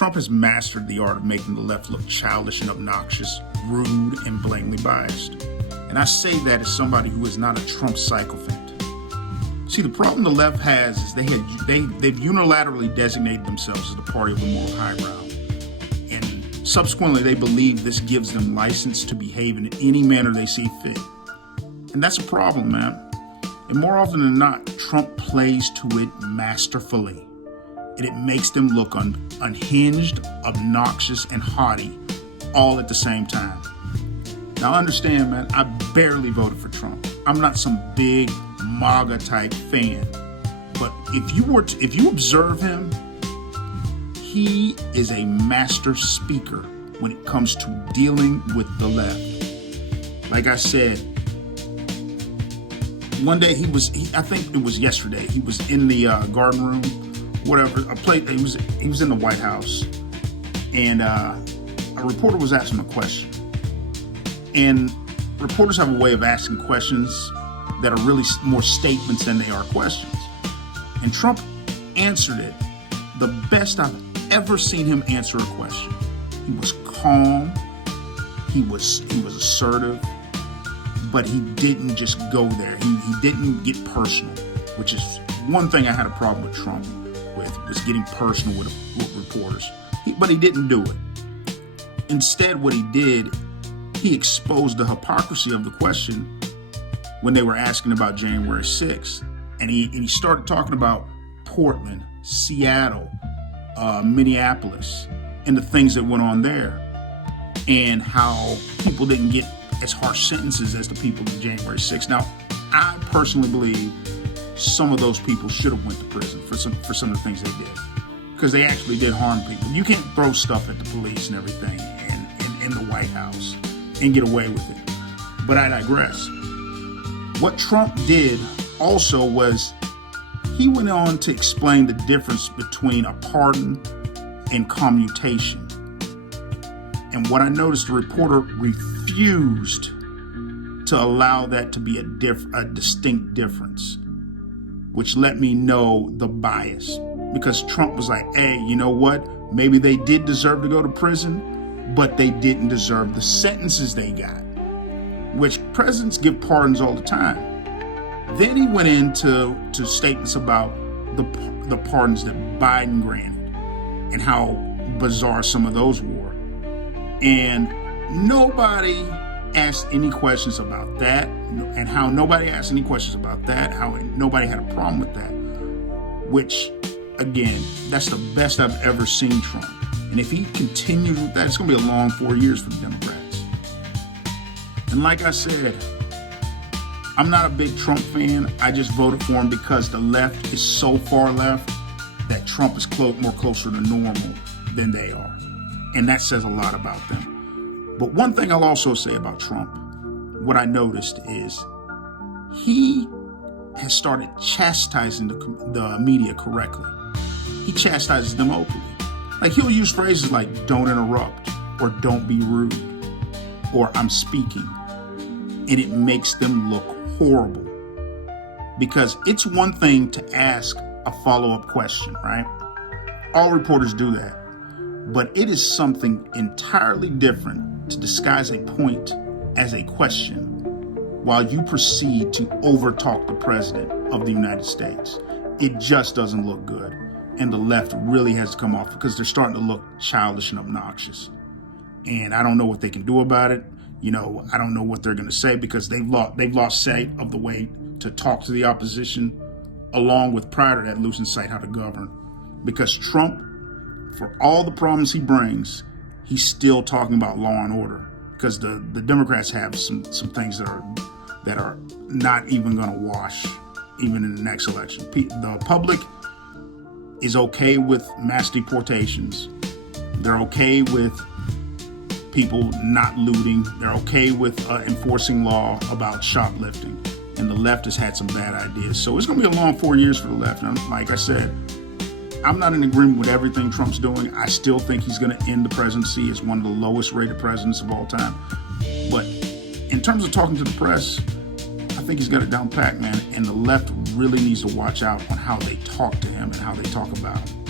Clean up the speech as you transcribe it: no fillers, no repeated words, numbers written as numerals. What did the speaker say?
Trump has mastered the art of making the left look childish and obnoxious, rude, and blatantly biased. And I say that as somebody who is not a Trump sycophant. See, the problem the left has is they've unilaterally designated themselves as the party of the moral high ground. And subsequently, they believe this gives them license to behave in any manner they see fit. And that's a problem, man. And more often than not, Trump plays to it masterfully. And it makes them look unhinged, obnoxious, and haughty all at the same time. Now understand, man, I barely voted for Trump. I'm not some big MAGA type fan. But if you observe him, he is a master speaker when it comes to dealing with the left. Like I said, one day I think it was yesterday, he was in the garden room, whatever, he was in the White House, and a reporter was asking him a question. And reporters have a way of asking questions that are really more statements than they are questions. And Trump answered it the best I've ever seen him answer a question. He was calm, he was assertive, but he didn't just go there. He didn't get personal, which is one thing I had a problem with Trump with, was getting personal with reporters. But he didn't do it. Instead, what he did, he exposed the hypocrisy of the question when they were asking about January 6th. And he started talking about Portland, Seattle, Minneapolis, and the things that went on there, and how people didn't get as harsh sentences as the people of January 6th. Now, I personally believe some of those people should have went to prison for some of the things they did, because they actually did harm people. You can't throw stuff at the police and everything in the White House and get away with it. But I digress. What Trump did also was he went on to explain the difference between a pardon and commutation. And what I noticed, the reporter refused to allow that to be a distinct difference, which let me know the bias. Because Trump was like, hey, you know what? Maybe they did deserve to go to prison, but they didn't deserve the sentences they got, which presidents give pardons all the time. Then he went into statements about the pardons that Biden granted and how bizarre some of those were. And nobody asked any questions about that, and how nobody asked any questions about that, how nobody had a problem with that, which, again, that's the best I've ever seen Trump. And if he continues with that, it's going to be a long 4 years for the Democrats. And like I said, I'm not a big Trump fan. I just voted for him because the left is so far left that Trump is more closer to normal than they are. And that says a lot about them. But one thing I'll also say about Trump, what I noticed is he has started chastising the media correctly. He chastises them openly. Like, he'll use phrases like "don't interrupt" or "don't be rude" or "I'm speaking." And it makes them look horrible. Because it's one thing to ask a follow-up question, right? All reporters do that. But it is something entirely different to disguise a point as a question while you proceed to overtalk the president of the United States. It just doesn't look good. And the left really has to come off, because they're starting to look childish and obnoxious. And I don't know what they can do about it. You know, I don't know what they're going to say, because they've lost sight of the way to talk to the opposition, along with, prior to that, losing sight how to govern. Because Trump, for all the problems he brings, he's still talking about law and order, because the Democrats have some things that are not even going to wash even in the next election. The public is okay with mass deportations. They're okay with people not looting. They're okay with enforcing law about shoplifting. And the left has had some bad ideas. So it's going to be a long 4 years for the left. And like I said, I'm not in agreement with everything Trump's doing. I still think he's going to end the presidency as one of the lowest rated presidents of all time. But in terms of talking to the press, I think he's got it down pat, man. And the left really needs to watch out on how they talk to him and how they talk about him.